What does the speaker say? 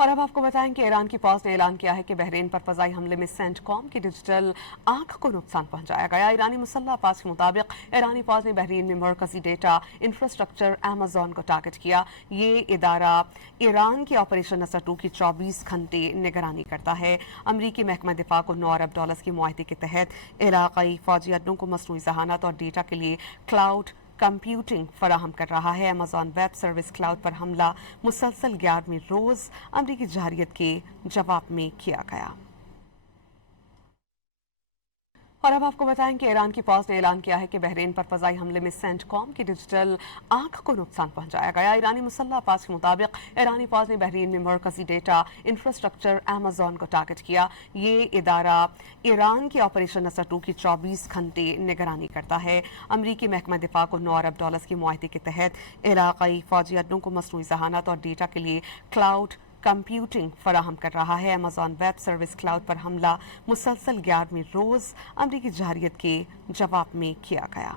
और अब आपको बताएं कि ईरान की फौज ने ऐलान किया है कि बहरीन पर फजाई हमले में सेंटकॉम की डिजिटल आंख को नुकसान पहुंचाया गया। ईरानी मुसल्लह अफवाज के मुताबिक ईरानी फौज ने बहरीन में मरकजी डेटा इंफ्रास्ट्रक्चर अमेज़न को टारगेट किया। ये इदारा ईरान के ऑपरेशन नसर 2 की 24 घंटे निगरानी करता है। अमरीकी महकमा दिफा को $9 अरब के मुआहदे के तहत इलाकाई फौजी अड्डों को मसनूई जहानत और डेटा के लिए क्लाउड कंप्यूटिंग फराहम कर रहा है। अमेज़न वेब सर्विस क्लाउड पर हमला मुसलसल 11वें रोज अमरीकी जहरियत के जवाब में किया गया। और अब आपको बताएं कि ईरान की फौज ने ऐलान किया है कि बहरीन पर फजाई हमले में सेंटकॉम की डिजिटल आंख को नुकसान पहुंचाया गया। ईरानी मुसल्लह अफवाज के मुताबिक ईरानी फौज ने बहरीन में मरकजी डेटा इंफ्रास्ट्रक्चर अमेज़न को टारगेट किया। ये इदारा ईरान के ऑपरेशन नसर 2 की 24 घंटे निगरानी करता है। अमरीकी महकमा दिफा को $9 अरब के मुआहदे के तहत इलाकाई फौजी अड्डों को मसनूई जहानत और डेटा के लिए क्लाउड कंप्यूटिंग फराहम कर रहा है। अमेज़न वेब सर्विस क्लाउड पर हमला मुसलसल 11वें रोज अमरीकी जहरियत के जवाब में किया गया।